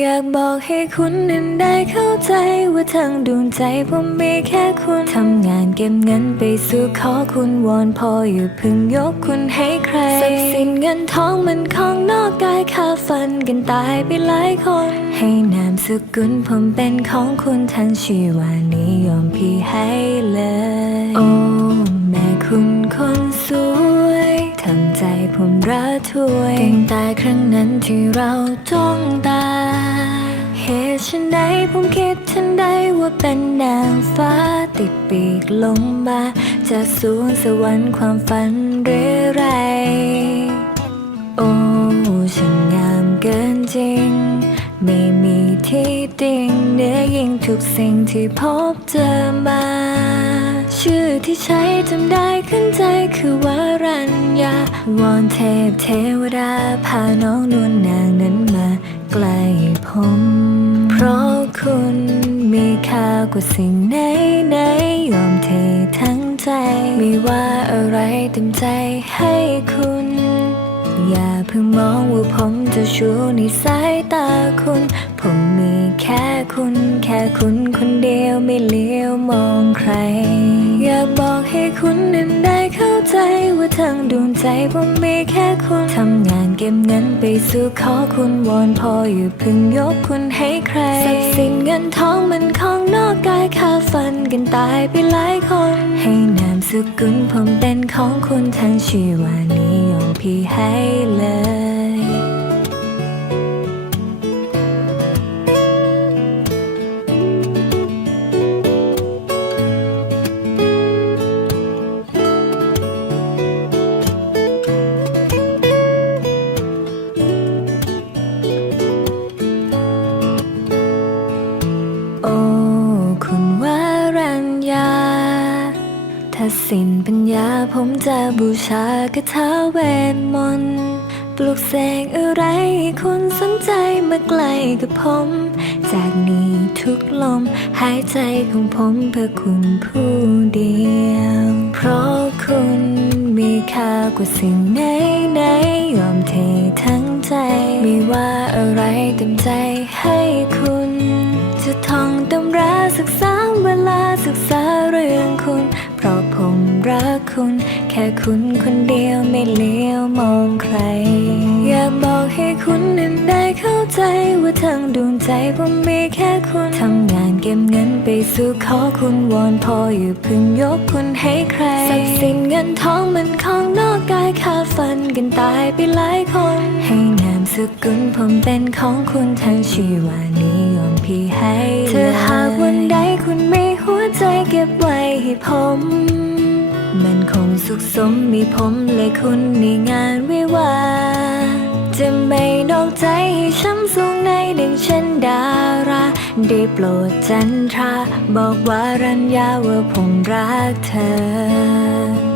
อยากบอกให้คุณนั้นได้เข้าใจว่าทางดวงใจผมมีแค่คุณ ทำงานเก็บเงินไปสู่ขอคุณวอนพออย่าเพึ่งยกคุณให้ใครทรัพย์สินเงินทองมันของนอกกายค่าฟันกันตายไปหลายคน ให้นามสกุลผมเป็นของคุณทั้งชีวานิยมพี่ให้เลย โอ้แม่คุณคนสวยทำใจผมระทวยตั้งแต่ครั้งนั้นที่เราจ้องตา เหตุฉันใดผมคิดทันใดว่าเป็นนางฟ้าติดปีกลงมา จากสวงสวรรค์ความฝันเรื่อไร โอ้ฉันงามเกินจริง ไม่มีที่ติงเนื้อยิ่งทุกสิ่งที่พบเจอมา ชื่อที่ใช้จำได้ขึ้นใจคือวารัญญาวอนเทพเทวดาพาน้องนวลนางนั้นมา ใกล้ผม เพราะคุณมีค่ากว่าสิ่งไหนไหนยอมเททั้งใจ ไม่ว่าอะไรเต็มใจให้คุณ อย่าเพิ่งมองว่าผมจะชูในสายตาคุณ ผมมีแค่คุณ แค่คุณคนเดียวไม่เลี้ยวมองใคร อยากบอกให้คุณนั้นได้เข้าใจว่าทางดวงใจผมมีแค่คุณ ทำงานเก็บเงินไปสู่ขอคุณวอนพออย่าเพิ่งยกคุณให้ใครทรัพย์สินเงินทองมันของนอกกายค่าฟันกันตายไปหลายคน ให้นามสกุลผมเป็นของคุณทั้งชีวานิยม พี่ให้เลย ถ้าสิ้นปัญญาผมจะบูชากระทาเวทมนต์ปลุกเสกอะไรคุณสนใจมาใกลกับผม จากนี้ทุกลมหายใจของผมเพื่อคุณผู้เดียว เพราะคุณมีค่ากว่าสิ่งไหนไหนๆยอมเททั้ง แค่คุณคนเดียวไม่เลี้ยวมองใคร อยากบอกให้คุณนั้นได้เข้าใจว่าทางดวงใจผมมีแค่คุณทำงานเก็บเงินไปสู่ขอคุณวอนพออย่าเพึ่งยกคุณให้ใครทรัพย์สินเงินทองมันของนอกกายค่าฟันกันตายไปหลายคน ให้นามสกุลผมเป็นของคุณทั้งชีวานิยมพี่ให้เธอหากวันใดคุณมีหัวใจเก็บไว้ให้ผม คงสุขสมมีผมและคุณในงานวิวา จะไม่นอกใจให้ช้ำสูงในดึงเช่นดารา ได้โปรดจันทรา บอกว่ารัญญาว่าผมรักเธอ